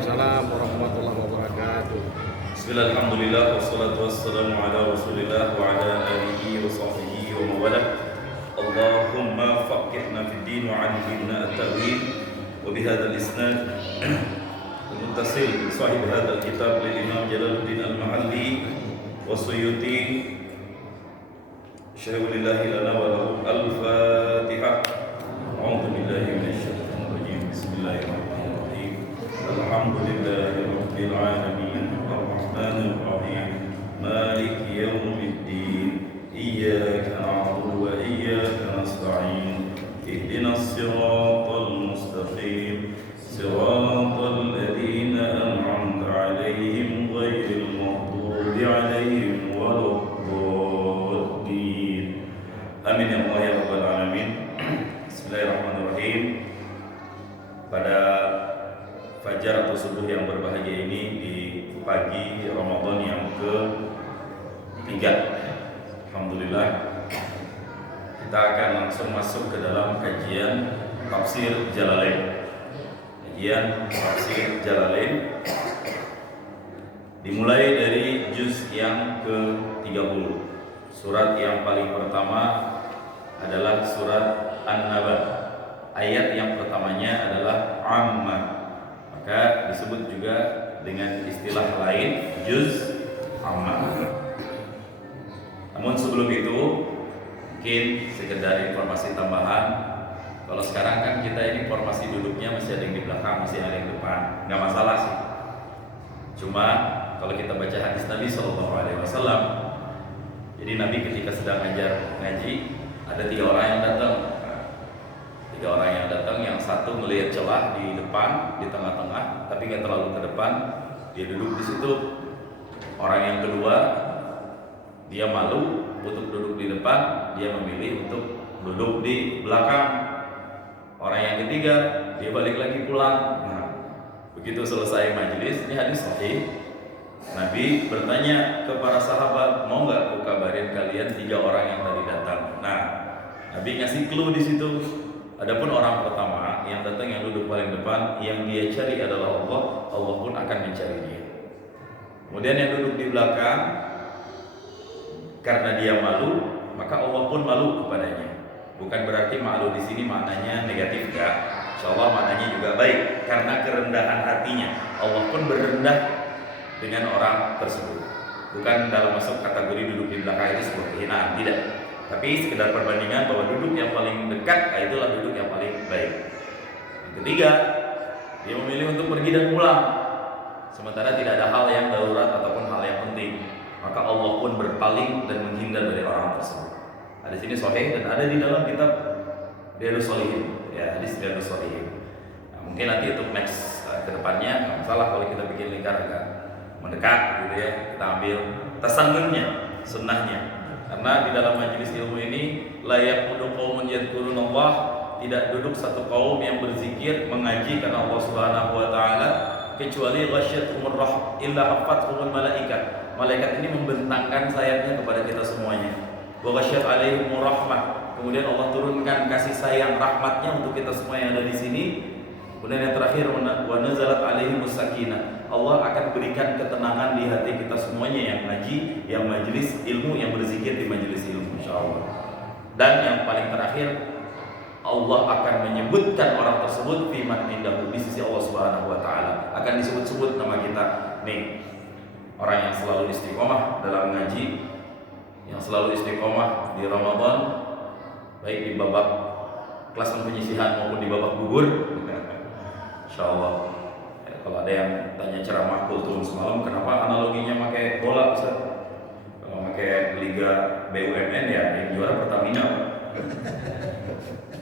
Waalaikumsalam warahmatullahi wabarakatuh. Bismillah, alhamdulillah, wassalatu wassalamu ala rasulillah wa ala alihi wa sahbihi wa mawalah. Allahumma faqihna fid din wa 'allimna at-ta'wil. Wa bihadzal isnad muttasil sahib hadzal kitab lil Imam Jalaluddin Al-Mahalli wa Suyuti syahwalillahi lana wa lahu al-Fatihah. A'udzu billahi minasy syaithanir rajim. Bismillahirrahmanirrahim. Alhamdulillahi rabbil alamin. Ar-Rahmanir Rahim. Maliki yaumiddin. Iyyaka na'budu wa iyyaka nasta'in. Ihdinas siratal mustaqim. Siratal ladzina an'amta 'alaihim ghairil maghdubi 'alaihim waladdallin. Amin ya Allah ya rabbal alamin. Bismillahirrahmanirrahim. Pada fajar atau subuh yang berbahagia ini di pagi Ramadan yang ke-3, alhamdulillah kita akan langsung masuk ke dalam kajian tafsir Jalalain. Kajian tafsir Jalalain dimulai dari juz yang ke-30. Surat yang paling pertama adalah surat An-Naba. Ayat yang pertamanya adalah Amma, maka disebut juga dengan istilah lain juz Amma. Namun sebelum itu mungkin sekedar informasi tambahan. Kalau sekarang kan kita ini formasi duduknya masih ada yang di belakang, masih ada yang di depan, nggak masalah sih. Cuma kalau kita baca hadis Nabi SAW, jadi Nabi ketika sedang ngaji, ada 3 orang yang datang. 3 orang yang datang, yang satu melihat celah di depan, di tengah-tengah, tapi nggak terlalu ke depan, dia duduk di situ. Orang yang kedua, dia malu untuk duduk di depan, dia memilih untuk duduk di belakang. Orang yang ketiga, dia balik lagi pulang. Nah, begitu selesai majelis, ini hadis sahih. Nabi bertanya ke para sahabat, mau nggak aku kabarin kalian 3 orang yang tadi datang? Nah, Nabi ngasih clue di situ. Adapun orang pertama yang datang, yang duduk paling depan, yang dia cari adalah Allah, Allah pun akan mencari dia. Kemudian yang duduk di belakang, karena dia malu, maka Allah pun malu kepadanya. Bukan berarti malu di sini maknanya negatif, enggak. Insyaallah maknanya juga baik, karena kerendahan hatinya. Allah pun berendah dengan orang tersebut. Bukan dalam masuk kategori duduk di belakang itu sebuah kehinaan, tidak. Tapi sekedar perbandingan bahwa duduk yang paling dekat itulah duduk yang paling baik. Yang ketiga, dia memilih untuk pergi dan pulang, sementara tidak ada hal yang darurat ataupun hal yang penting. Maka Allah pun berpaling dan menghindar dari orang tersebut. Ada sini sahih dan ada di dalam kitab Riyadhus Shalihin, ya, hadis Riyadhus Shalihin. Nah, mungkin nanti untuk next ke depannya nggak masalah kalau kita bikin lingkar agak mendekat gitu ya. Kita ambil tasanunnya, sunnahnya. Karena di dalam majelis ilmu ini layak yaqudu qaumun yadhkurunallah, tidak duduk satu kaum yang berzikir mengaji karena Allah Subhanahu wa taala kecuali ghasyiyatuhumur rahmah illa hafathumul malaikat. Malaikat ini membentangkan sayapnya kepada kita semuanya. Wa ghasyiyat alaihimur rahmah. Kemudian Allah turunkan kasih sayang rahmatnya untuk kita semua yang ada di sini. Kemudian yang terakhir, wa nazalat alaihimus sakinah. Allah akan berikan ketenangan di hati kita semuanya yang ngaji, yang majelis ilmu, yang berzikir di majelis ilmu, insyaallah. Dan yang paling terakhir, Allah akan menyebutkan orang tersebut fi man indahu, di sisi Allah Subhanahu wa taala. Akan disebut-sebut nama kita. Nih, orang yang selalu istiqomah dalam ngaji, yang selalu istiqomah di Ramadan, baik di babak kelas penyisihan maupun di babak gugur. Insyaallah. Kalau ada yang tanya ceramah kultum semalam, kenapa analoginya pakai bola, Ustaz? Kalau pakai Liga BUMN ya yang juara Pertamina.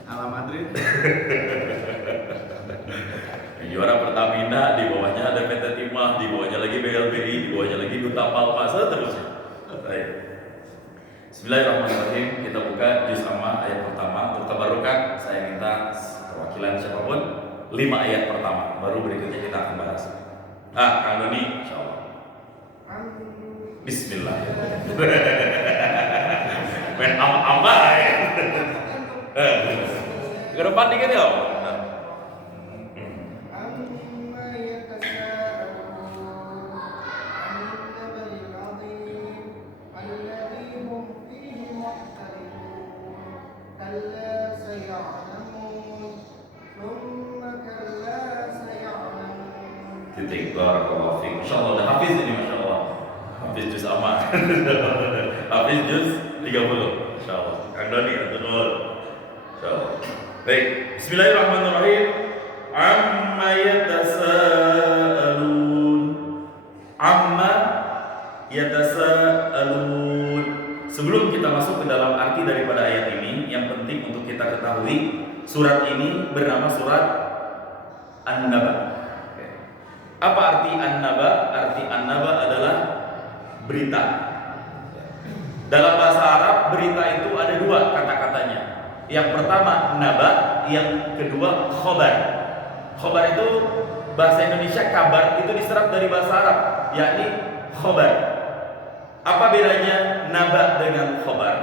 Ala Madrid. Yang juara Pertamina, di bawahnya ada PT Timah, di bawahnya lagi BLBI, di bawahnya lagi Duta Palma, seterusnya. Baik. Bismillahirrahmanirrahim. Kita buka juz Amma ayat pertama. Untuk tabarukan, saya minta perwakilan siapapun 5 ayat pertama, baru berikutnya kita akan bahas. Kang Doni, insyaallah. Bismillah. Main apa ya? Ke depan dikit ya. titik. Barakallahu fiik. Masyaallah udah hafiz ini, masyaallah. Hafiz juz amma. Hafiz juz 30. Masyaallah. Kang Doni atau nol. Masyaallah. Baik, bismillahirrahmanirrahim. Amma yatasaalun. Amma yatasaalun. Sebelum kita masuk ke dalam arti daripada ayat ini, yang penting untuk kita ketahui, surat ini bernama surat An-Naba. Apa arti An-Naba? Arti An-Naba adalah berita. Dalam bahasa Arab, berita itu ada dua kata-katanya. Yang pertama naba, yang kedua khobar. Khobar itu bahasa Indonesia, kabar itu diserap dari bahasa Arab, yakni khobar. Apa bedanya naba dengan khobar?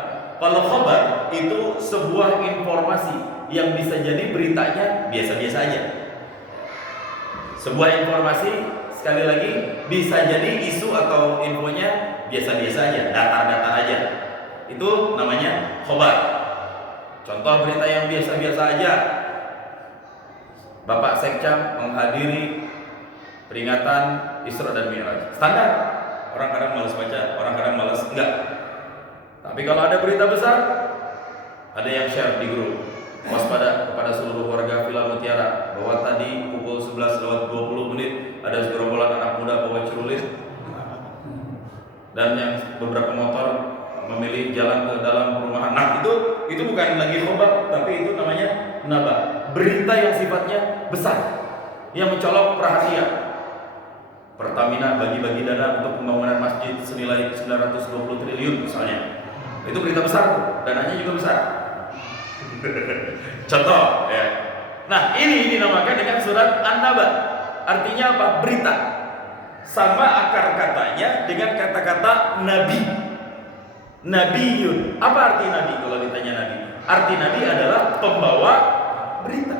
Kalau khobar itu sebuah informasi yang bisa jadi beritanya biasa-biasa aja. Sebuah informasi, sekali lagi, bisa jadi isu atau infonya biasa-biasa aja, datar-datar aja. Itu namanya khobar. Contoh berita yang biasa-biasa aja, Bapak Sekcam menghadiri peringatan Isra dan Mi'raj. Standar. Orang kadang malas baca, orang kadang malas enggak. Tapi kalau ada berita besar, ada yang share di grup. Waspada kepada seluruh warga Villa Mutiara bahwa tadi pukul 11:20 ada segerombolan anak muda bawa celurit dan yang beberapa motor memilih jalan ke dalam perumahan. Nah, itu bukan lagi khobar, tapi itu namanya naba. Berita yang sifatnya besar, yang mencolok perhatian. Pertamina bagi-bagi dana untuk pembangunan masjid senilai 920 triliun misalnya. Itu berita besar, dananya juga besar. Contoh ya. Nah, ini dinamakan dengan surat An-Naba. Artinya apa? Berita. Sama akar katanya dengan kata-kata nabi. Nabiyun. Apa arti nabi kalau ditanya nabi? Arti nabi adalah pembawa berita.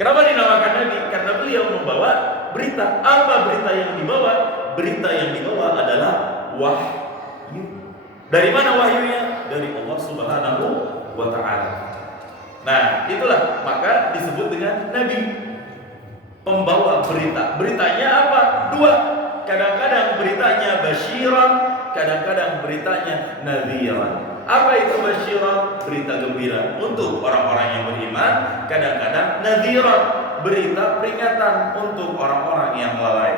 Kenapa dinamakan nabi? Karena beliau membawa berita. Apa berita yang dibawa? Berita yang dibawa adalah wahyu. Dari mana wahyunya? Dari Allah Subhanahu wa ta'ala. Nah, itulah maka disebut dengan nabi, pembawa berita. Beritanya apa? Dua. Kadang-kadang beritanya basyiran, kadang-kadang beritanya nadhiran. Apa itu basyiran? Berita gembira untuk orang-orang yang beriman. Kadang-kadang nadhiran, berita peringatan untuk orang-orang yang lalai.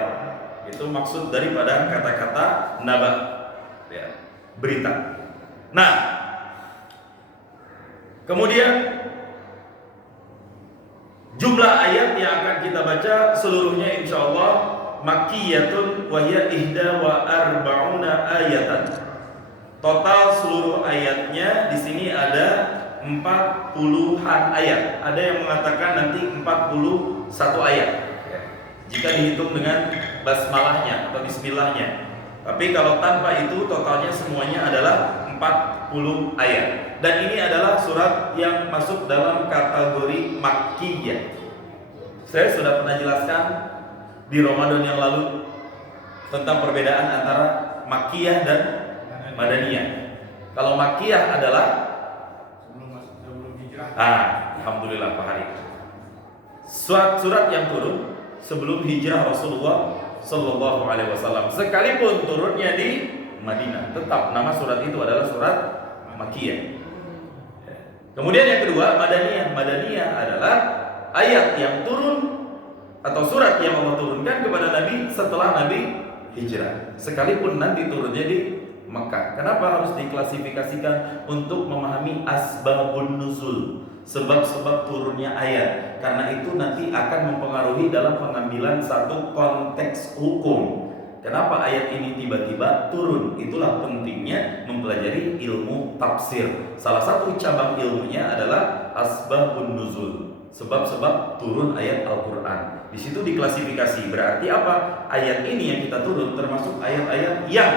Itu maksud daripada kata-kata naba, ya, berita. Nah, kemudian jumlah ayat yang akan kita baca seluruhnya insyaallah makkiyatun wa hiya ihda wa arba'una ayatan. Total seluruh ayatnya di sini ada 40-an ayat. Ada yang mengatakan nanti 41 ayat. Jika dihitung dengan basmalahnya atau bismillahnya. Tapi kalau tanpa itu totalnya semuanya adalah 40 ayat. Dan ini adalah surat yang masuk dalam kategori Makkiyah. Saya sudah pernah jelaskan di Ramadan yang lalu tentang perbedaan antara Makkiyah dan Madaniyah. Kalau Makkiyah adalah sebelum hijrah. Alhamdulillah Pak Hari. Surat yang turun sebelum hijrah Rasulullah Sallallahu Alaihi Wasallam. Sekalipun turunnya di Madinah, tetap nama surat itu adalah surat Makkiyah. Kemudian yang kedua, Madaniyah. Madaniyah adalah ayat yang turun atau surat yang Allah turunkan kepada Nabi setelah Nabi hijrah. Sekalipun nanti turunnya di Mekah. Kenapa harus diklasifikasikan? Untuk memahami asbabun nuzul, sebab-sebab turunnya ayat. Karena itu nanti akan mempengaruhi dalam pengambilan satu konteks hukum. Kenapa ayat ini tiba-tiba turun? Itulah pentingnya mempelajari ilmu tafsir. Salah satu cabang ilmunya adalah asbabun nuzul, sebab-sebab turun ayat Al-Quran. Di situ diklasifikasi. Berarti apa? Ayat ini yang kita turun termasuk ayat-ayat yang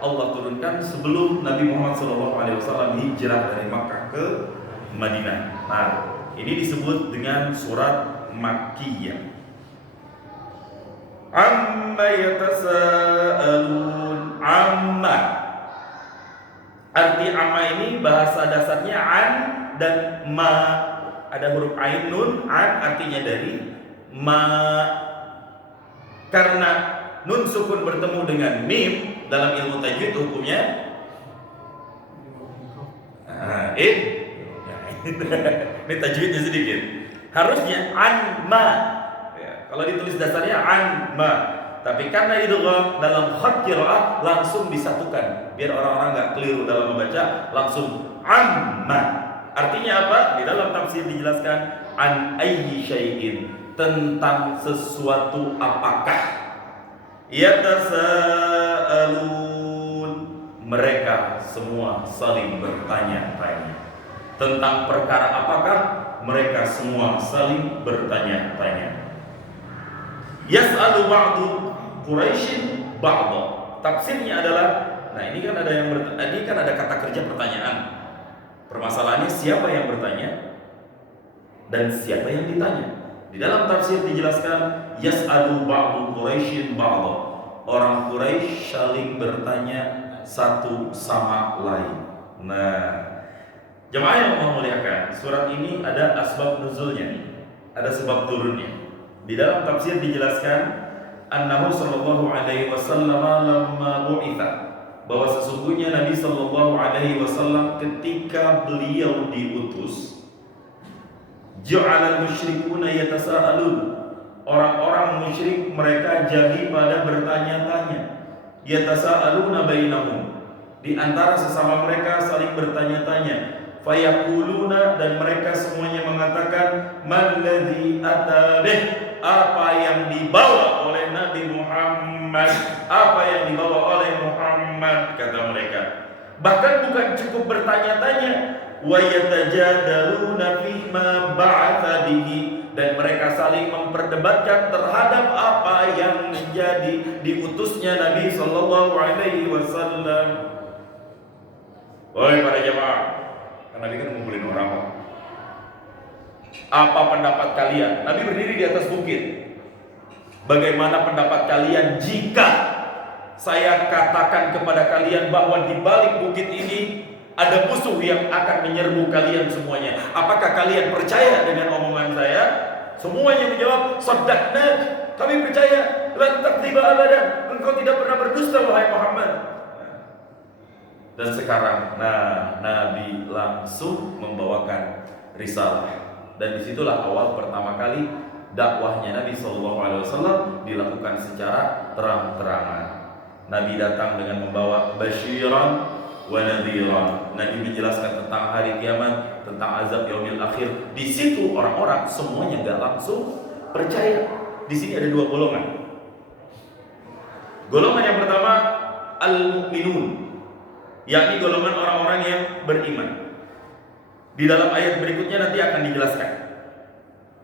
Allah turunkan sebelum Nabi Muhammad SAW hijrah dari Makkah ke Madinah. Nah, ini disebut dengan surat Makkiyah. Amma yatasaalun. Amma, arti amma ini bahasa dasarnya an dan ma. Ada huruf ain nun, an artinya dari, ma Karena nun sukun bertemu dengan mim dalam ilmu tajwid hukumnya in. Ini tajwidnya sedikit. Harusnya anma. Ya, kalau ditulis dasarnya anma. Tapi karena idgham dalam khat qiraah langsung disatukan biar orang-orang nggak keliru dalam membaca, langsung amma. Artinya apa? Di dalam tafsir dijelaskan an ayyi syai'in, tentang sesuatu apakah. Yatasaalun, mereka semua saling bertanya-tanya. Tentang perkara apakah mereka semua saling bertanya-tanya. Yas'alu ba'du Quraisyin ba'da. Tafsirnya adalah, nah ini kan ada kata kerja pertanyaan. Permasalahannya siapa yang bertanya dan siapa yang ditanya. Di dalam tafsir dijelaskan yas'alu ba'du Quraisyin ba'da. Orang Quraisy saling bertanya satu sama lain. Nah, jemaah yang Allah muliakan, surat ini ada asbab nuzulnya, ada sebab turunnya. Di dalam tafsir dijelaskan annahu sallallahu alaihi wasallam lamma bu'itha, bahwa sesungguhnya Nabi sallallahu alaihi wasallam ketika beliau diutus, ja'alal musyrikuna yatasaalun, orang-orang musyrik mereka jadi pada bertanya-tanya, yatasaaluna bainahum, di antara sesama mereka saling bertanya-tanya, fayaquluna, dan mereka semuanya mengatakan malladzi atabih, apa yang dibawa oleh Nabi Muhammad, apa yang dibawa oleh Muhammad, kata mereka. Bahkan bukan cukup bertanya-tanya, wa yatajadaluna fima ba'atha bihi, dan mereka saling memperdebatkan terhadap apa yang menjadi diutusnya Nabi sallallahu alaihi wasallam. Wahai para jemaah, Nabi kan ngumpulin orang. Apa pendapat kalian? Nabi berdiri di atas bukit. Bagaimana pendapat kalian jika saya katakan kepada kalian bahwa di balik bukit ini ada musuh yang akan menyerbu kalian semuanya? Apakah kalian percaya dengan omongan saya? Semuanya menjawab, saddaqna, kami percaya. Lan takdziba abadan, engkau tidak pernah berdusta wahai Muhammad. Dan sekarang, Nabi langsung membawakan risalah. Dan disitulah awal pertama kali dakwahnya Nabi SAW dilakukan secara terang-terangan. Nabi datang dengan membawa basyiran wa nadhiran. Nabi menjelaskan tentang hari kiamat, tentang azab yaumil akhir. Di situ orang-orang semuanya nggak langsung percaya. Di sini ada dua golongan. Golongan yang pertama al-mu'minun, yakni golongan orang-orang yang beriman. Di dalam ayat berikutnya nanti akan dijelaskan.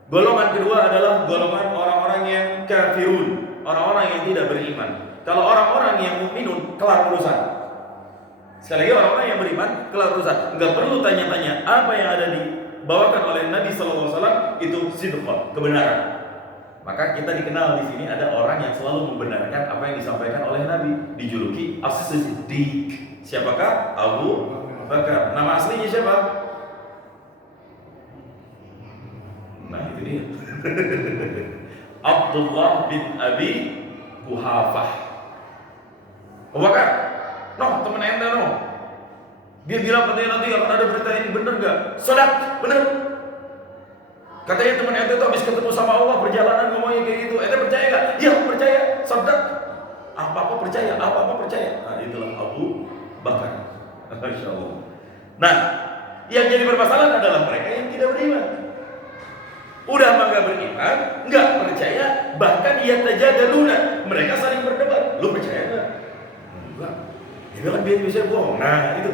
Golongan kedua adalah golongan orang-orang yang kafirun, orang-orang yang tidak beriman. Kalau orang-orang yang mukminun, kelar urusan. Sekali lagi, orang-orang yang beriman, kelar urusan. Enggak perlu tanya-tanya apa yang ada dibawakan oleh Nabi SAW itu sidqah, kebenaran. Maka kita dikenal di sini ada orang yang selalu membenarkan apa yang disampaikan oleh Nabi, dijuluki As-Siddiq. Siapakah? Abu Bakar. Nama aslinya siapa? Nah itu dia. Abdullah bin Abi Quhafah. Abu Bakar, temen ente dia bilang katanya nanti akan ada berita ini, bener gak? Sadaq, bener. Katanya temen ente tuh habis ketemu sama Allah, perjalanan ngomongnya kayak gitu. Ente percaya gak? Iya percaya. Sadaq. Apa-apa percaya, apa-apa percaya. Nah itulah Abu Bakar. Masya Allah. Nah, yang jadi permasalahan adalah mereka yang tidak beriman. Udah mah gak beriman, gak percaya, bahkan yatajadaluna, mereka saling berdebat. Lu percaya gak? Enggak. Dia kan biasa bohong. Nah itu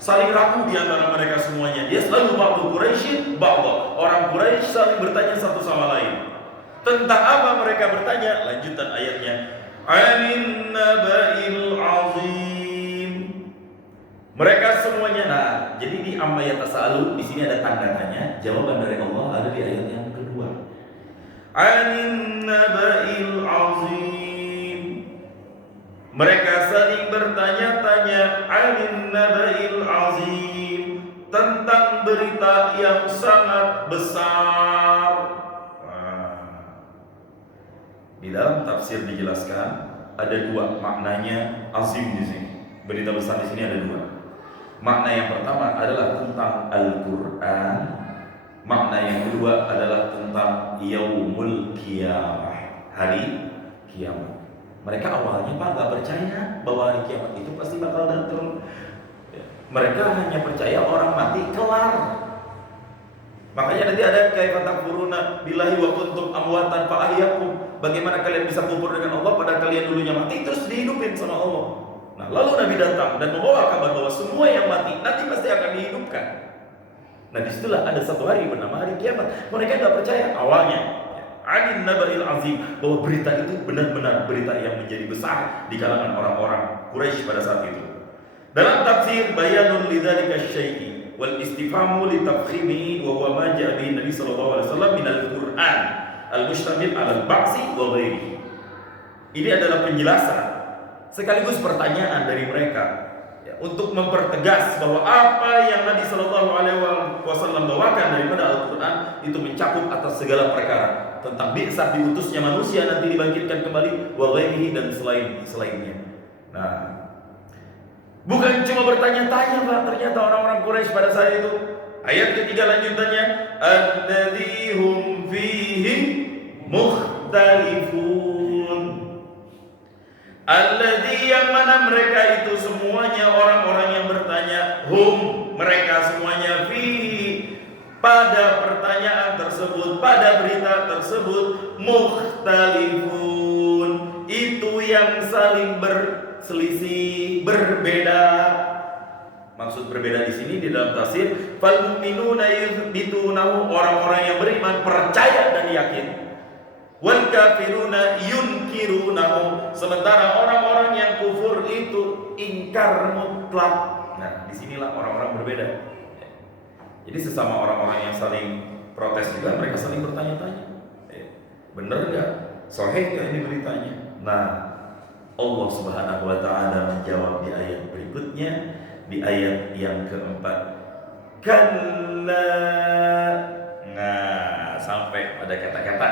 saling ragu di antara mereka semuanya. Dia selalu ba'du Quraisyin ba'da. Orang Quraisy saling bertanya satu sama lain. Tentang apa mereka bertanya? Lanjutan ayatnya. Anin naba'il azim. Mereka semuanya. Nah, jadi di amma yatasaalun di sini ada tanda tanya. Jawaban dari Allah ada di ayat yang kedua. Anin naba'il azim. Mereka saling bertanya-tanya anin naba'il azim, tentang berita yang sangat besar. Di dalam tafsir dijelaskan ada dua maknanya azim di sini. Berita besar di sini ada dua. Makna yang pertama adalah tentang Al-Quran. Makna yang kedua adalah tentang Yaumul Qiyamah, hari kiamat. Mereka awalnya Pak nggak percaya bahwa hari kiamat itu pasti bakal datang. Mereka hanya percaya orang mati kelar. Makanya nanti ada kayak fatakfuruna billahi wa kuntum amwatan fa ahyakum. Bagaimana kalian bisa kufur dengan Allah padahal kalian dulunya mati terus dihidupin sama Allah. Nah, lalu Nabi datang dan membawa kabar bahwa semua yang mati nanti pasti akan dihidupkan. Nah, disitulah ada satu hari bernama hari kiamat. Mereka tidak percaya awalnya. Anin nabail azim, bahwa berita itu benar-benar berita yang menjadi besar di kalangan orang-orang Quraisy pada saat itu. Dalam tafsir bayanun lidzalika syai'i wal istifhamu li tafkhimi wa huwa ma ja'a bihi Nabi sallallahu alaihi wasallam min al-Qur'an al-mustamil 'ala al-ba'si wa ghairihi. Ini adalah penjelasan sekaligus pertanyaan dari mereka ya, untuk mempertegas bahwa apa yang Nabi sallallahu alaihi wasallam bawakan daripada Al-Qur'an itu mencakup atas segala perkara tentang bi'sah diutusnya manusia nanti dibangkitkan kembali wa ghairihi dan selainnya. Nah, bukan cuma bertanya-tanya Pak, ternyata orang-orang Quraisy pada saat itu. Ayat ketiga lanjutannya, alladzi hum fihi mukhtalifun. Alladzi yang mana mereka itu semuanya orang-orang yang bertanya, hum mereka semuanya fihi pada pertanyaan tersebut, pada berita tersebut, mukhtalifun itu yang saling berselisih, berbeda. Maksud berbeda di sini di dalam tafsir, fal mu'minuna yuthbitunahu, orang-orang yang beriman percaya dan yakin. Wal kafiruna yunkirunahu, sementara orang-orang yang kufur itu ingkar mutlak. Nah, disinilah orang-orang berbeda. Jadi sesama orang-orang yang saling protes juga mereka saling bertanya-tanya. Bener nggak? Sahih nggak ini beritanya? Nah, Allah Subhanahu wa taala menjawab di ayat berikutnya, di ayat yang keempat. Kalla. Nah, sampai pada kata-kata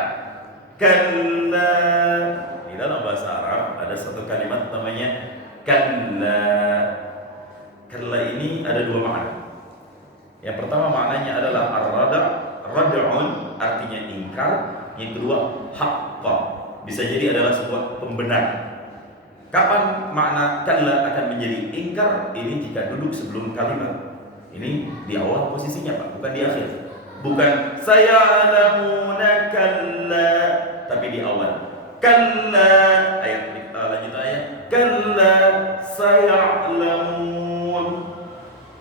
kalla. Di dalam bahasa Arab ada satu kalimat namanya kalla. Kalla ini ada dua makna. Yang pertama maknanya adalah rad'un artinya ingkar, yang kedua haqqa, bisa jadi adalah sebuah pembenar. Kapan makna kalla akan menjadi ingkar? Ini jika duduk sebelum kalimat. Ini di awal posisinya Pak, bukan di akhir. Bukan sayalamuna kalla, tapi di awal. Kalla, ayat lanjut ayat. Kalla sayalamun.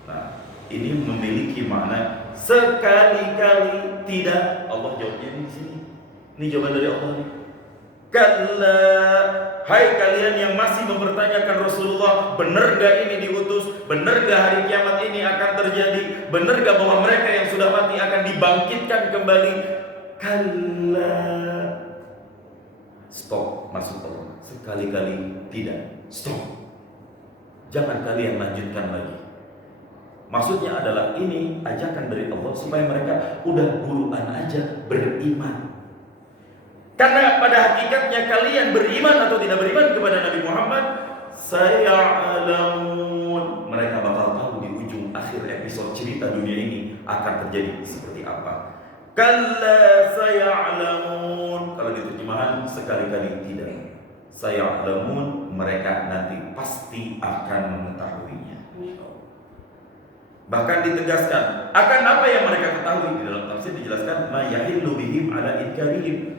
Nah, ini memiliki makna sekali-kali tidak. Allah jawabnya di sini. Ini jawaban dari Allah nih. Kalla, hai kalian yang masih mempertanyakan Rasulullah, benar gak ini diutus? Benar gak hari kiamat ini akan terjadi? Benar gak bahwa mereka yang sudah mati akan dibangkitkan kembali? Kalla. Stop, maksud Allah. Sekali-kali tidak. Stop. Jangan kalian lanjutkan lagi. Maksudnya adalah ini ajakan dari Allah supaya mereka udah buruan aja beriman. Karena pada hakikatnya kalian beriman atau tidak beriman kepada Nabi Muhammad, saya'lamun, mereka bakal tahu di ujung akhir episode cerita dunia ini akan terjadi seperti apa. Kalla saya'lamun, kalau di terjemahan sekali-kali tidak. Saya'lamun, mereka nanti pasti akan mengetahuinya. Bahkan ditegaskan akan apa yang mereka ketahui. Di dalam tafsir dijelaskan ma yahillu bihim ala inkarihim,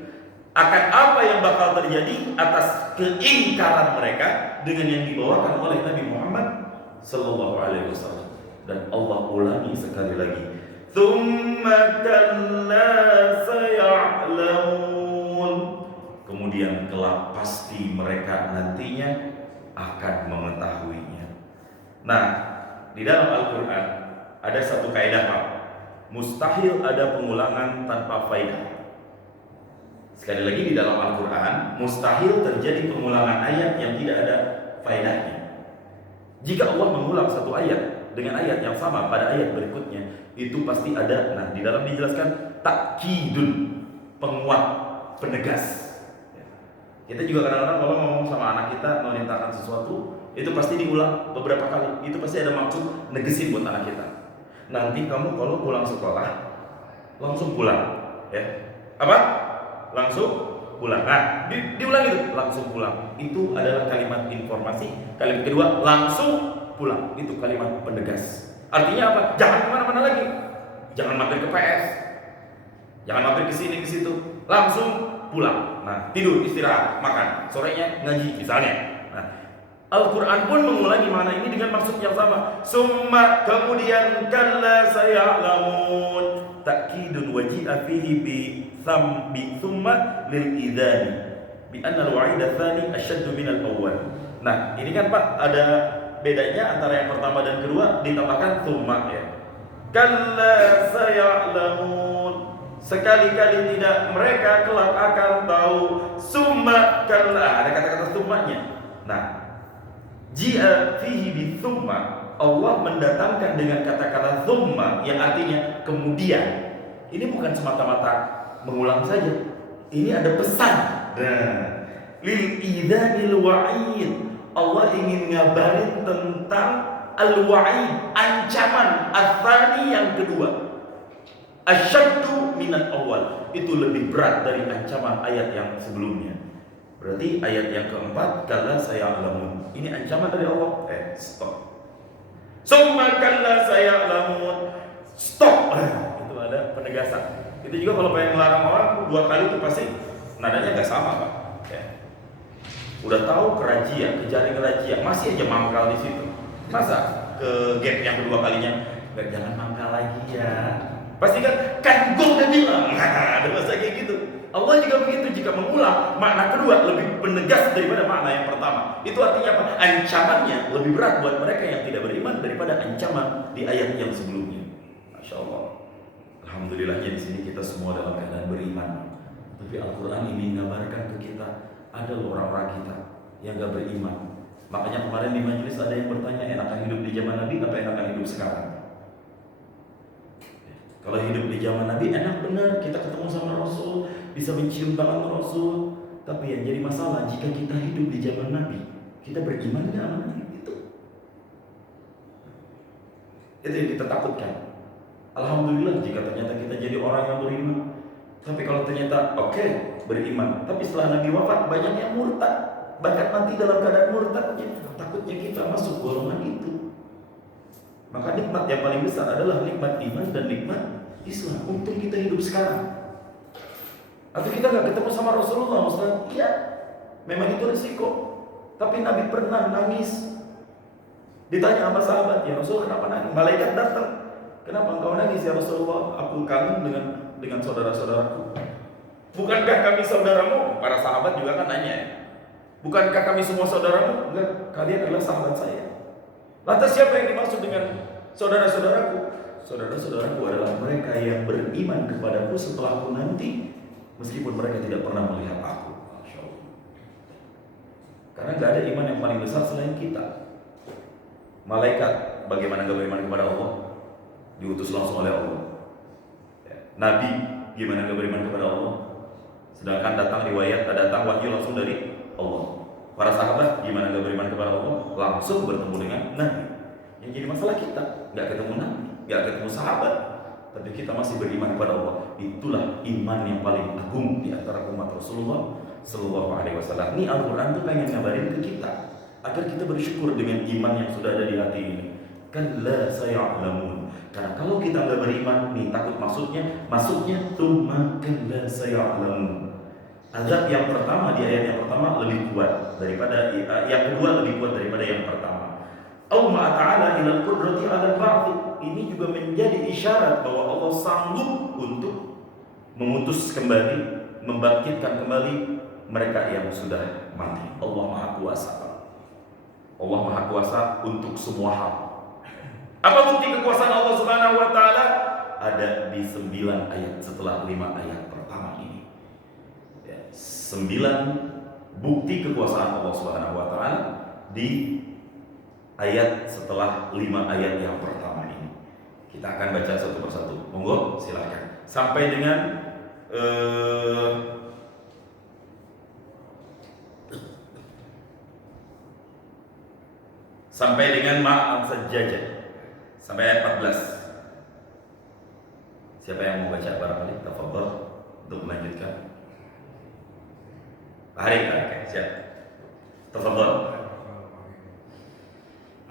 akan apa yang bakal terjadi atas keingkaran mereka dengan yang dibawakan oleh Nabi Muhammad sallallahu alaihi wasallam. Dan Allah ulangi sekali lagi, tsumma kalla saya'lamun, kemudian kelak pasti mereka nantinya akan mengetahuinya. Nah, di dalam Al-Quran ada satu kaidah Pak, mustahil ada pengulangan tanpa faidah. Sekali lagi di dalam Al-Quran mustahil terjadi pengulangan ayat yang tidak ada faedahnya. Jika Allah mengulang satu ayat dengan ayat yang sama pada ayat berikutnya, itu pasti ada. Nah, di dalam dijelaskan takkidun, penguat, penegas. Kita juga kadang-kadang kalau ngomong sama anak kita memerintahkan sesuatu, itu pasti diulang beberapa kali. Itu pasti ada maksud negesin buat anak kita. Nanti kamu kalau pulang sekolah langsung pulang, ya. Apa? Langsung pulang. Nah, diulang itu, langsung pulang. Itu adalah kalimat informasi. Kalimat kedua, langsung pulang. Itu kalimat penegas. Artinya apa? Jangan kemana-mana lagi. Jangan mampir ke PS. Jangan mampir ke sini ke situ. Langsung pulang. Nah, tidur, istirahat, makan. Sorenya ngaji misalnya. Nah, Al-Quran pun mengulangi makna ini dengan maksud yang sama. Summa, kemudian kalla saya'lamun. Ta'kidun waji'a fihi bi thumma lil idhani bi anna al-wa'ida tsani asyaddu min al-awwal. Nah, ini kan Pak ada bedanya antara yang pertama dan kedua, ditambahkan thumma, ya. Kalla saya'lamun, sekali-kali tidak mereka kelak akan tahu. Summa kalla, ada kata-kata summanya. Nah, jia fihi bi thumma, Allah mendatangkan dengan kata-kata thumma yang artinya kemudian. Ini bukan semata-mata mengulang saja. Ini ada pesan. Nah, lil idhanil wa'id, Allah ingin ngabarin tentang al-wa'id, ancaman atsani yang kedua. Asyaddu minal awal, itu lebih berat dari ancaman ayat yang sebelumnya. Berarti ayat yang keempat, kalla saya'lamun, ini ancaman dari Allah. Stop. Summa kalla saya'lamun, stop. Itu ada penegasan. Itu juga kalau pengen melarang orang 2 kali itu pasti nadanya nggak sama, Pak. Udah tahu kerajia, kejaring kerajia, masih aja mangkal di situ. Masa ke gap yang kedua kalinya, jangan mangkal lagi ya. Pasti kan gue udah bilang. Ada masa kayak gitu. Allah juga begitu, jika mengulang makna kedua lebih penegas daripada makna yang pertama. Itu artinya apa? Ancamannya lebih berat buat mereka yang tidak beriman daripada ancaman di ayat yang sebelumnya. Masya Allah. Alhamdulillahnya di sini kita semua dalam keadaan beriman. Tapi Al-Quran ini mengabarkan ke kita, ada orang-orang kita yang gak beriman. Makanya kemarin di majelis ada yang bertanya, enakan hidup di zaman Nabi apa enakan hidup sekarang? Kalau hidup di zaman Nabi enak benar, kita ketemu sama Rasul, bisa mencium tangan Rasul. Tapi yang jadi masalah, jika kita hidup di zaman Nabi, kita beriman gak sama Nabi? Itu yang kita takutkan. Alhamdulillah jika ternyata kita jadi orang yang beriman. Tapi kalau ternyata beriman, tapi setelah Nabi wafat banyak yang murtad, bahkan mati dalam keadaan murtadnya, takutnya kita masuk golongan itu. Maka nikmat yang paling besar adalah nikmat iman dan nikmat Islam. Untung kita hidup sekarang. Atau kita gak ketemu sama Rasulullah, Ustaz? Iya, memang itu resiko. Tapi Nabi pernah nangis. Ditanya sama sahabat, ya Rasul kenapa nangis? Malaikat datang, kenapa engkau nangis ya Rasulullah? Aku kangen dengan saudara-saudaraku. Bukankah kami saudaramu? Para sahabat juga kan nanya, bukankah kami semua saudaramu? Enggak, kalian adalah sahabat saya. Lantas siapa yang dimaksud dengan saudara-saudaraku? Saudara-saudaraku adalah mereka yang beriman kepadaku setelah aku nanti, meskipun mereka tidak pernah melihat aku. Masya Allah. Karena gak ada iman yang paling besar selain kita. Malaikat, bagaimana gak beriman kepada Allah? Diutus langsung oleh Allah. Nabi, gimana gak beriman kepada Allah? Sedangkan datang riwayat, datang wahyu langsung dari Allah. Para sahabat, gimana gak beriman kepada Allah? Langsung bertemu dengan Nabi. Yang jadi masalah kita, gak ketemu Nabi, gak ketemu sahabat, tapi kita masih beriman kepada Allah. Itulah iman yang paling agung di antara umat Rasulullah Sallallahu Alaihi Wasallam. Ini Al-Quran tuh pengen ngabarin ke kita agar kita bersyukur dengan iman yang sudah ada di hati ini. Kalla saya'lamun. Karena kalau kita nggak beriman, nih takut masuknya tsumma kalla saya'lamun. Azab yang pertama di ayat yang pertama lebih kuat daripada yang kedua, lebih kuat daripada yang pertama. Allah Ta'ala ilal qudrati ala ba'd. Ini juga menjadi isyarat bahwa Allah sanggup untuk memutus kembali, membangkitkan kembali mereka yang sudah mati. Allah Maha Kuasa. Allah Maha Kuasa untuk semua hal. Apa bukti kekuasaan Allah Subhanahu wa taala? Ada di 9 ayat setelah 5 ayat pertama ini. 9 bukti kekuasaan Allah Subhanahu wa taala di ayat setelah 5 ayat yang pertama ini. Kita akan baca satu persatu. Monggo, silakan. Sampai dengan sampai dengan ma'an sajjajah sampai ayat 14. Siapa yang mau baca barangkali? Tafadhol untuk melanjutkan. Hari kan? Siap. Tafadhol.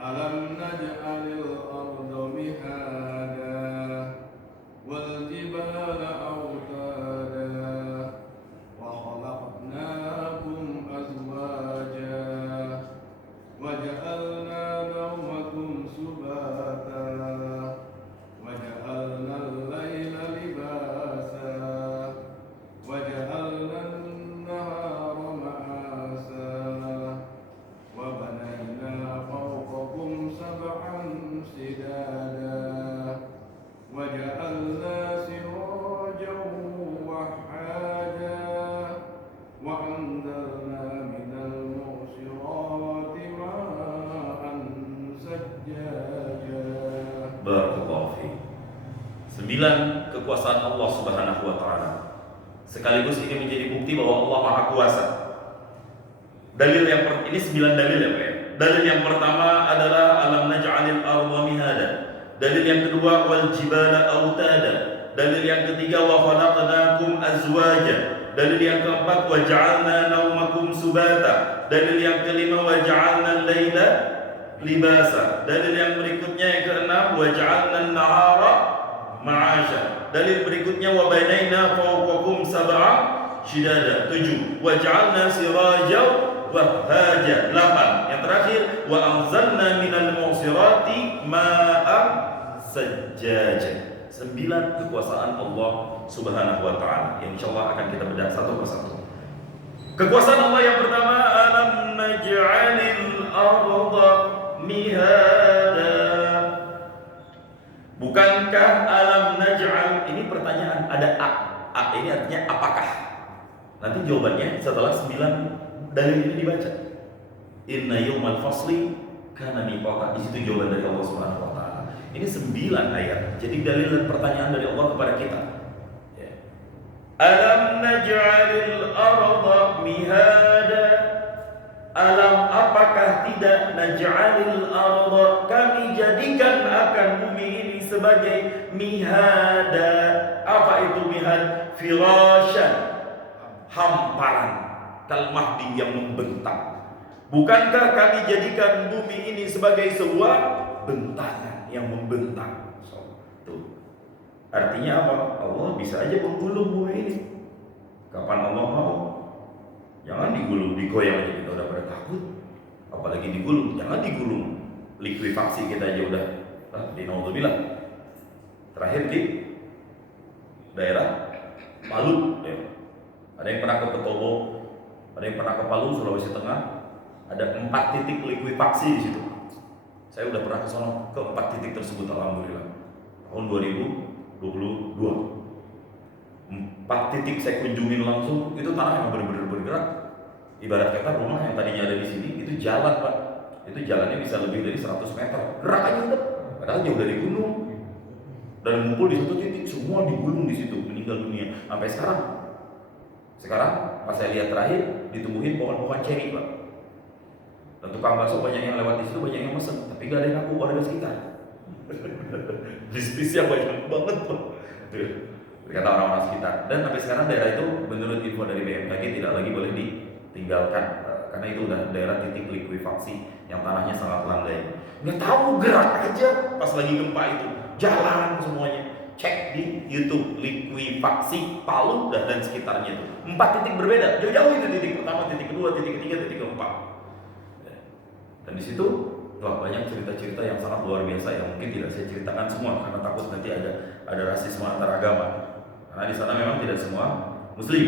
Alam naj'alil arda mihada wal jibala awtada wa khalaqnakum azwaja wa ja'alna nawmakum subata wa ja'alna al-laila libasa wa ja'alna an-nahara ma'asa wa banayna fawqakum sab'an sidada wa ja'alna sirajan wahhaja wa anzalna minal mu'sirati ma'an sajjaja. Barakallahu fiik. 9 kekuasaan Allah Subhanahu wa taala. Sekaligus ini menjadi bukti bahwa Allah Maha Kuasa. Dalil yang ini 9 dalil ya Pak ya. Dalil yang pertama adalah alam naj'alil arda mihada. Dalil yang kedua wal jibala autada. Dalil yang ketiga wa khalaqnakum azwaja. Dalil yang keempat wa ja'alna naumakum subata. Dalil yang kelima wa ja'alna al-laila libasa. Dalil yang berikutnya yang keenam wa ja'alna an-nahara ma'asha. Dalil berikutnya wa banaina fawqakum sab'a shidada. 7 wa ja'alna sirajan wahhaja. 8 yang terakhir wa anzalna minal mu'sirati ma'an sajjaja. 9 kekuasaan Allah Subhanahu wa taala yang insyaallah akan kita bedah satu persatu. Kekuasaan Allah yang pertama alam naj'alil arda mihada. Bukankah alam naj'al, ini pertanyaan ada a ini artinya apakah. Nanti jawabannya setelah 9 dalil ini dibaca. Inna yawmal fasli kana miqata. Di situ jawaban dari Allah Subhanahu wa taala. Ini 9 ayat. Jadi dalil dan pertanyaan dari Allah kepada kita. Ya. Alam naj'alil arda mihada. Alam apakah tidak naj'alil arda, kami jadikan akan bumi ini sebagai mihada. Apa itu mihad? Firasyan, hamparan, kalmahdi yang membentang. Bukankah kami jadikan bumi ini sebagai sebuah bentangan yang membentang? Tuh. Artinya apa? Allah bisa aja menggulung bumi ini. Kapan Allah mau? Jangan digulung, digoyang aja kita udah pada takut. Apalagi digulung, jangan digulung. Likuifaksi kita aja udah dinaudzubillah. Terakhir di daerah Palu ya. Ada yang pernah ke Petobo, ada yang pernah ke Palu, Sulawesi Tengah. Ada 4 titik likuifaksi di situ. Saya udah pernah ke sana ke 4 titik tersebut alhamdulillah. Tahun 2022. 4 titik saya kunjungin langsung, itu tanah yang benar-benar bergerak. Ibarat kata rumah yang tadinya ada di sini itu jalan Pak. Itu jalannya bisa lebih dari 100 meter. Gerak aja udah. Padahal jauh dari gunung. Dan ngumpul di satu titik, semua digulung di situ, meninggal dunia. Sampai sekarang. Sekarang pas saya lihat terakhir ditumbuhin pohon-pohon ceri Pak. Dan tukang bakso banyak yang lewat di situ, banyak yang mesen, tapi gak ada yang ngaku warga sekitar. Bisnisnya banyak banget Pak. Kata orang-orang sekitar. Dan sampai sekarang daerah itu menurut info dari BMKG tidak lagi boleh ditinggalkan karena itu udah daerah titik likuifaksi yang tanahnya sangat landai. Nggak tahu gerak aja pas lagi gempa itu jalan semuanya. Cek di YouTube likuifaksi Palu dan sekitarnya itu 4 titik berbeda. Jauh-jauh itu titik pertama, titik kedua, titik ketiga, titik keempat. Dan di situ banyak cerita-cerita yang sangat luar biasa yang mungkin tidak saya ceritakan semua karena takut nanti ada rasisme antar agama. Karena di sana memang tidak semua Muslim,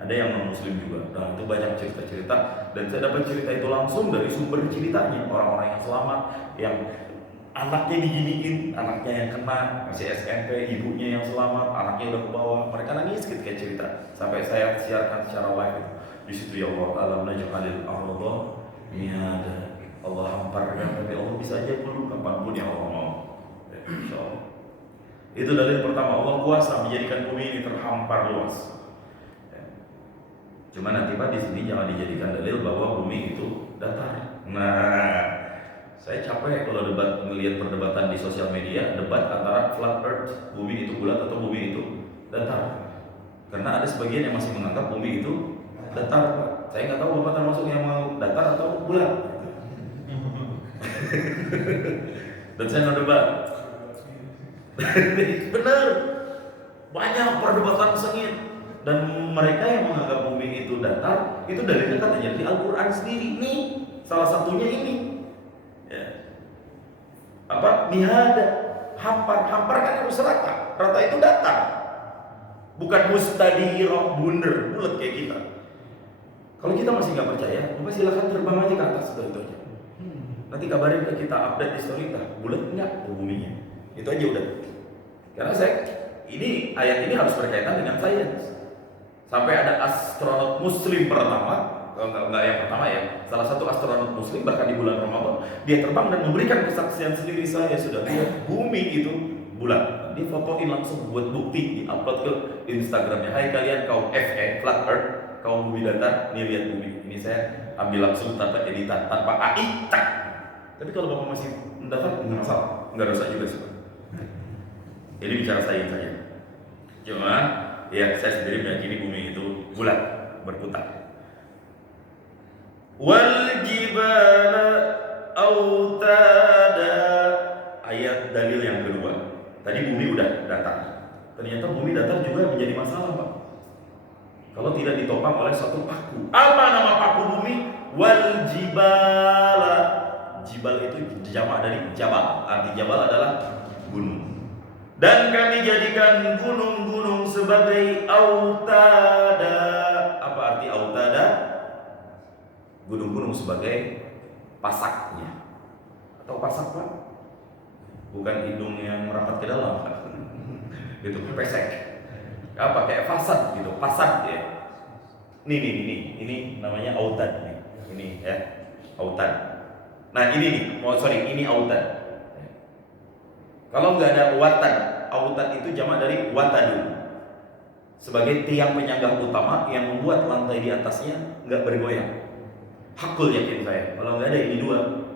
ada yang non Muslim juga. Dan itu banyak cerita-cerita dan saya dapat cerita itu langsung dari sumber ceritanya orang-orang yang selamat, yang anaknya diginiin, anaknya yang kena masih SMP, ibunya yang selamat, anaknya udah ke bawah, mereka nangis ketika cerita. Sampai saya siarkan secara live di situ ya Allah, alam naj'alil arda mihada. Allah hamparkan, tapi Allah bisa aja dulu kapanpun yang Allah mau. Insyaallah. Itu dalil pertama, Allah kuasa menjadikan bumi ini terhampar luas. Cuma nanti Pak di sini jangan dijadikan dalil bahwa bumi itu datar. Nah, Saya capek kalau melihat perdebatan di sosial media, debat antara flat earth, bumi itu bulat atau bumi itu datar. Karena ada sebagian yang masih menganggap bumi itu datar. Saya nggak tahu Bapak termasuk yang mau datar atau bulat. Dan saya mau debat. Benar, banyak perdebatan sengit. Dan mereka yang menganggap bumi itu datar, itu dalilnya katanya di Al-Quran sendiri. Nih, salah satunya ini. Mihada, hampar kan harus rata itu datar, bukan mustadirah, bunder, bulat kayak kita. Kalau kita masih nggak percaya, Bapak silakan terbang aja ke atas itu aja. Nanti kabarin ke kita, update history bulat enggak buminya, itu aja udah. Karena ini ayat ini harus berkaitan dengan sains. Sampai ada astronot muslim pertama, enggak yang pertama ya, salah satu astronot muslim bahkan di bulan Ramadan dia terbang dan memberikan kesaksian sendiri, saya sudah lihat bumi itu bulat. Dia fotoin langsung buat bukti, di-upload ke Instagramnya. Hai kalian kaum FE, flat earth, kaum bumi datar, nih lihat bumi. Ini saya ambil langsung tanpa editan, tanpa AI. Tapi kalau Bapak masih mendaftar, nggak masalah, nggak dosa juga sih. Ini bicara sains saja. Cuma ya saya sendiri meyakini bumi itu bulat, berputar. Wal jibala autada, ayat dalil yang kedua. Tadi bumi udah datar. Ternyata bumi datar juga menjadi masalah, Pak. Kalau tidak ditopang oleh satu paku. Apa nama paku bumi? Wal jibala. Jibal itu jamak dari jabal. Arti jabal adalah gunung. Dan kami jadikan gunung-gunung sebagai autada. Apa arti autada? Gunung-gunung sebagai pasaknya. Atau pasak, Pak? Bukan hidung yang merapat ke dalam, Pak. Itu pesek. Apa kayak fasad gitu, pasak ya. Ini namanya autad nih. Ini ya, autad. Nah, ini autad. Kalau nggak ada watan, autad itu jamak dari watadu. Sebagai tiang penyangga utama yang membuat lantai di atasnya nggak bergoyang. Hakul yakin saya, kalau nggak ada ini dua.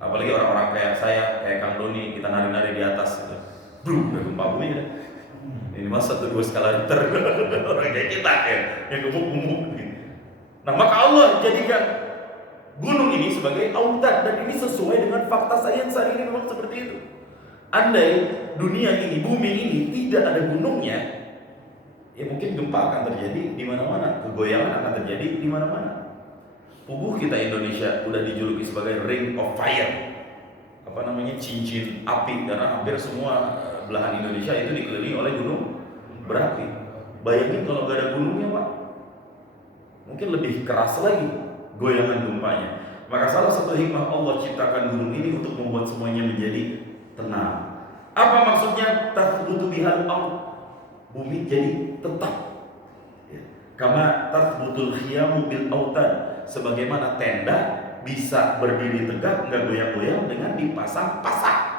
Apalagi orang-orang kayak saya, kayak Kang Doni, kita nari-nari di atas gitu. Brum, udah gempa bumi ya. Ini mas 1-2 skala Richter. Orang kayak kita ya, yang gemuk-gemuk. Nah, maka Allah jadikan gunung ini sebagai autad, dan ini sesuai dengan fakta sains hari ini memang seperti itu. Andai dunia ini, bumi ini tidak ada gunungnya, ya mungkin gempa akan terjadi di mana-mana, kegoyangan akan terjadi di mana-mana. Tubuh kita Indonesia udah dijuluki sebagai ring of fire, cincin api, karena hampir semua belahan Indonesia itu dikelilingi oleh gunung berapi. Bayangin kalau gak ada gunungnya, Pak, mungkin lebih keras lagi goyangan gempanya. Maka salah satu hikmah Allah ciptakan gunung ini untuk membuat semuanya menjadi tenang. Apa maksudnya? Tathbutu bihal ardh, bumi jadi tetap. Kama tathbutul khiyamu bil autad, sebagaimana tenda bisa berdiri tegak nggak goyang-goyang dengan dipasang pasak.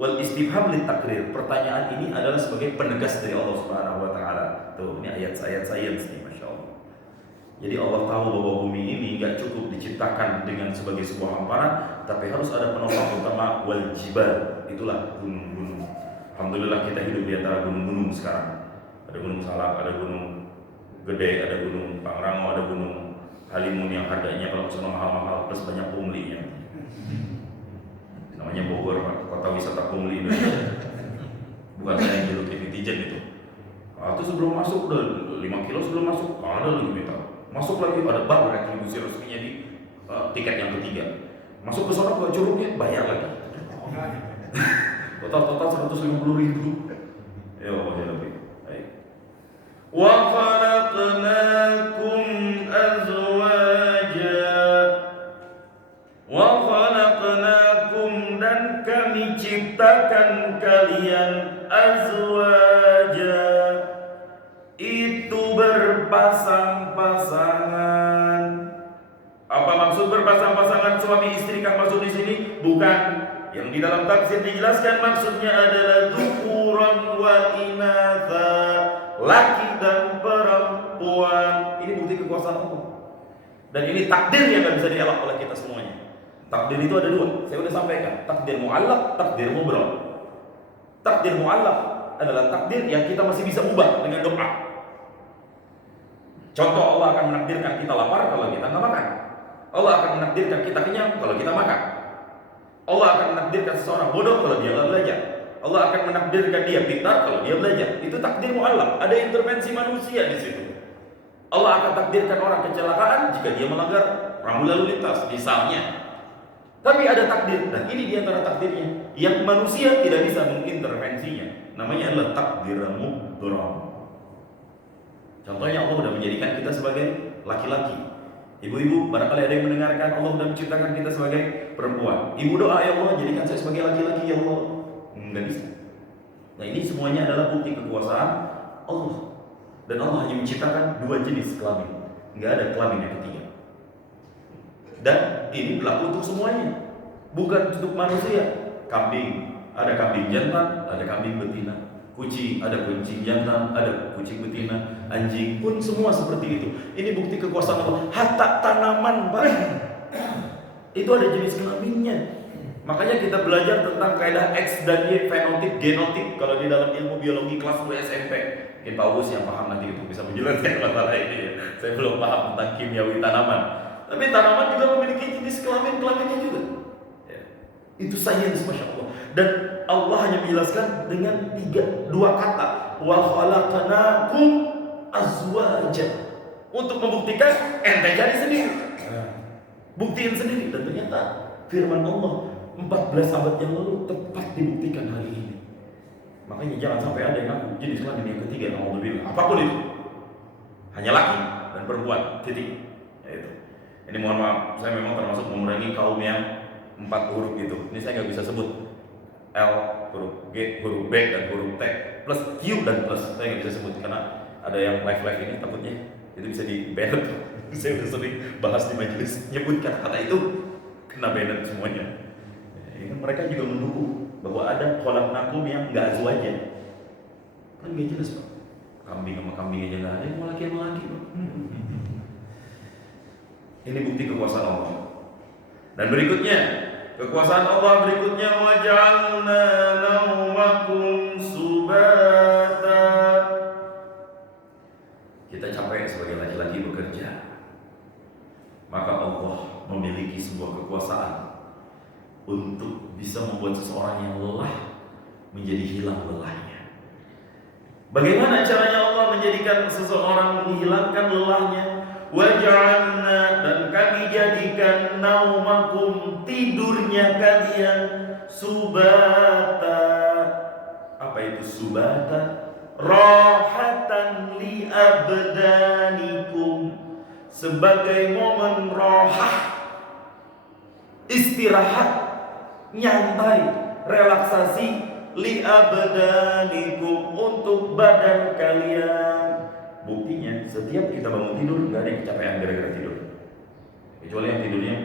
Wal istifham lit takrir, pertanyaan ini adalah sebagai penegas dari Allah Subhanahu wa taala. Tuh, ini ayat-ayat sains nih, Masya Allah. Jadi Allah tahu bahwa bumi ini nggak cukup diciptakan dengan sebagai sebuah hamparan, tapi harus ada penopang utama, wal jibal, itulah gunung-gunung. Alhamdulillah kita hidup di antara gunung-gunung sekarang. Ada gunung Salak, ada gunung Gede, ada gunung Pangrango, ada gunung Halimun yang harganya kalau misalnya mahal-mahal plus banyak punglinya. Namanya Bogor, kota wisata pungli Indonesia. Bukan saya yang julukin netizen itu. Itu sebelum masuk udah 5 kilo sebelum masuk ada lagi meter. Masuk lagi ada bar retribusi resminya di tiket yang ketiga. Masuk ke sana buat curugnya bayar lagi. Total 150.000. Ya Allah ya Rabbi. Baik. Wa khalaqnakum azwaja. Wa khalaqnakum, dan kami ciptakan kalian azwaja, itu berpasang-pasangan. Apa maksud berpasang-pasangan suami istri? Kan maksud di sini bukan. Yang di dalam tafsir dijelaskan maksudnya adalah dzukuran wa inatha, laki dan perempuan. Ini bukti kekuasaan Allah. Dan ini takdir yang nggak bisa dielak oleh kita semuanya. Takdir itu ada dua, saya udah sampaikan. Takdir mu'allaq, takdir mubram. Takdir mu'allaq adalah takdir yang kita masih bisa ubah dengan doa. Contoh, Allah akan menakdirkan kita lapar kalau kita nggak makan. Allah akan menakdirkan kita kenyang kalau kita makan. Allah akan menakdirkan seseorang bodoh kalau dia nggak belajar. Allah akan menakdirkan dia pintar kalau dia belajar. Itu takdir mu'allaq. Ada intervensi manusia di situ. Allah akan takdirkan orang kecelakaan jika dia melanggar rambu lalu lintas, misalnya. Tapi ada takdir, dan ini diantara takdirnya yang manusia tidak bisa mengintervensinya. Namanya adalah takdir mubram. Contohnya, Allah sudah menjadikan kita sebagai laki-laki. Ibu-ibu, barangkali ada yang mendengarkan, Allah sudah menciptakan kita sebagai perempuan. Ibu doa, ya Allah, jadikan saya sebagai laki-laki, ya Allah. Nggak bisa. Nah, ini semuanya adalah bukti kekuasaan Allah. Dan Allah hanya menciptakan dua jenis kelamin. Nggak ada kelamin yang ketiga. Dan ini berlaku untuk semuanya, bukan untuk manusia. Kambing, ada kambing jantan, ada kambing betina. Kucing, ada kucing jantan, ada kucing betina. Anjing pun semua seperti itu. Ini bukti kekuasaan Allah. Hatta tanaman, Pak, itu ada jenis kelaminnya. Makanya kita belajar tentang kaidah X dan Y, fenotip, genotip. Kalau di dalam ilmu biologi kelas 2 SMP, mungkin Pak Us yang paham nanti itu bisa menjelaskan masalah ini ya. Saya belum paham tentang kimiawi tanaman. Tapi tanaman juga memiliki jenis kelaminnya juga. Ya. Itu sains, masya Allah. Dan Allah hanya menjelaskan dengan dua kata, wa khalaqnakum azwaja, untuk membuktikan ente jadi sendiri. Buktiin sendiri. Dan ternyata firman Allah 14 abad yang lalu tepat dibuktikan hari ini. Makanya jangan sampai ada yang ngaku jenis kelamin yang ketiga, naudzubillah. Apapun itu, hanya laki dan perempuan, titik. Yaitu. Ini mohon maaf, saya memang termasuk memerangi kaum yang 4 huruf gitu. Ini saya nggak bisa sebut L, huruf G, huruf B, dan huruf T, plus Q dan plus. Saya nggak bisa sebut karena ada yang live ini takutnya itu bisa di banned. Saya udah sering bahas di majelis, nyebut kata-kata itu kena banned semuanya. Ya, mereka juga mendukung bahwa ada khalaqnakum yang nggak azwaja. Kan nggak jelas, Pak. Kambing sama kambing aja nggak ada, yang mau laki sama laki, Pak. Ini bukti kekuasaan Allah. Dan berikutnya, kekuasaan Allah berikutnya, waja'alna naumakum subata. Kita capek sebagai laki-laki bekerja, maka Allah memiliki sebuah kekuasaan untuk bisa membuat seseorang yang lelah menjadi hilang lelahnya. Bagaimana caranya Allah menjadikan seseorang menghilangkan lelahnya? Waja'alna, dan kami jadikan naumakum, tidurnya kalian, subata. Apa itu subata? Rahatan li abdanikum, sebagai momen rohah, istirahat, nyantai, relaksasi, li abdanikum, untuk badan kalian. Buktinya, setiap kita bangun tidur nggak ada yang kecapean gara-gara tidur, kecuali yang tidurnya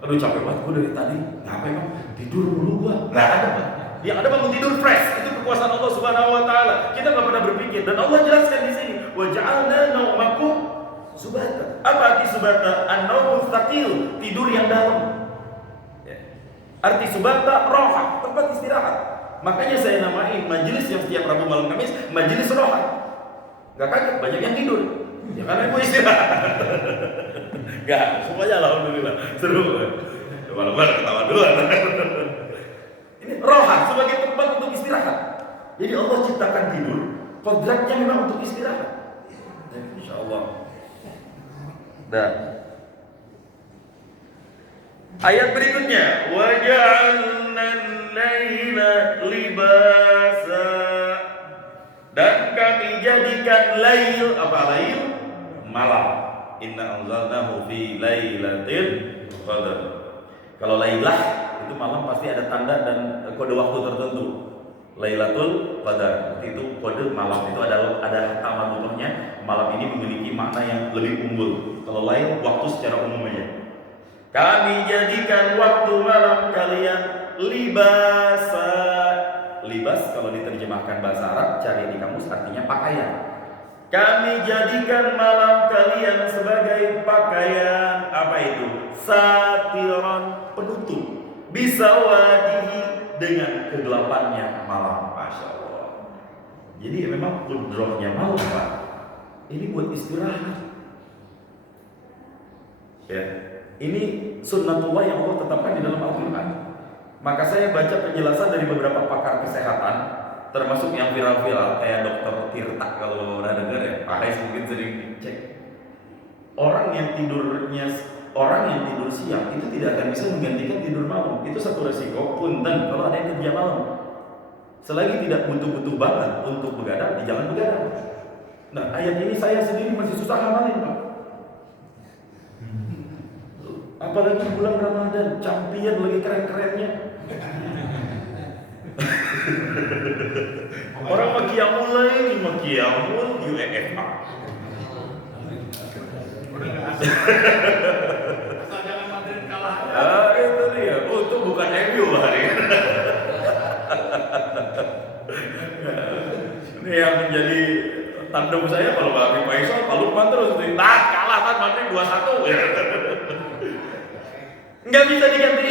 aduh capek banget gue dari tadi, ngapain bang? Tidur mulu gua. Nggak ada, Pak. Yang ada bangun tidur fresh. Itu kekuasaan Allah Subhanahu Wa Taala. Kita nggak pernah berpikir, dan Allah jelaskan di sini, wa ja'alna naumakum subata. Apa arti subata? An-naum mustaqil, tidur yang dalam. Arti subata, roha, tempat istirahat. Makanya saya namain majelis yang setiap Rabu malam Kamis majelis roha. Gak kaget, banyak yang tidur. Ya karena gue istirahat. Gak, semuanya alhamdulillah seru. Malam-malam ketawa duluan. Ini roha sebagai tempat untuk istirahat. Jadi Allah ciptakan tidur, kodratnya memang untuk istirahat. Insya Allah. Dan ayat berikutnya, waja'alna al-laila libasa, dan kami jadikan lail, apa lail? Malam. Inna anzalnahu fi lailatul qadar. Kalau lailah itu malam pasti ada tanda dan kode waktu tertentu. Lailatul qadar itu kode malam, itu ada tamadunnya. Malam ini memiliki makna yang lebih unggul. Kalau lail waktu secara umumnya. Kami jadikan waktu malam kalian libasa. Libas kalau diterjemahkan bahasa Arab, cari di kamus artinya pakaian. Kami jadikan malam kalian sebagai pakaian apa itu? Satiron, penutup. Bisa wadihi, dengan kegelapannya malam. Masya Allah. Jadi memang kudrohnya malam, Pak. Ini buat istirahat. Ya, ini sunnatullah yang Allah tetapkan di dalam Al-Quran. Maka saya baca penjelasan dari beberapa pakar kesehatan, termasuk yang viral-viral kayak Dokter Tirta, kalau pernah dengar ya, Pak Hais mungkin sering cek. Orang yang tidur siang itu tidak akan bisa menggantikan tidur malam. Itu satu resiko. Punten kalau ada yang kerja malam, selagi tidak butuh-butuh banget untuk begadang, jangan begadang. Nah, ayat ini saya sendiri masih susah hamalin, Pak. Apalagi bulan Ramadan, campian lagi keren-kerennya. Orang makiyamul lagi, makiyamul UEFA. Jangan Madrid kalah. Itu dia. Oh, itu bukan MU hari ini. Ini yang menjadi tandem saya kalau Pak Habib Faisal, Pak Lukman terus. Kalah kan Madrid 2-1. Nggak bisa diganti.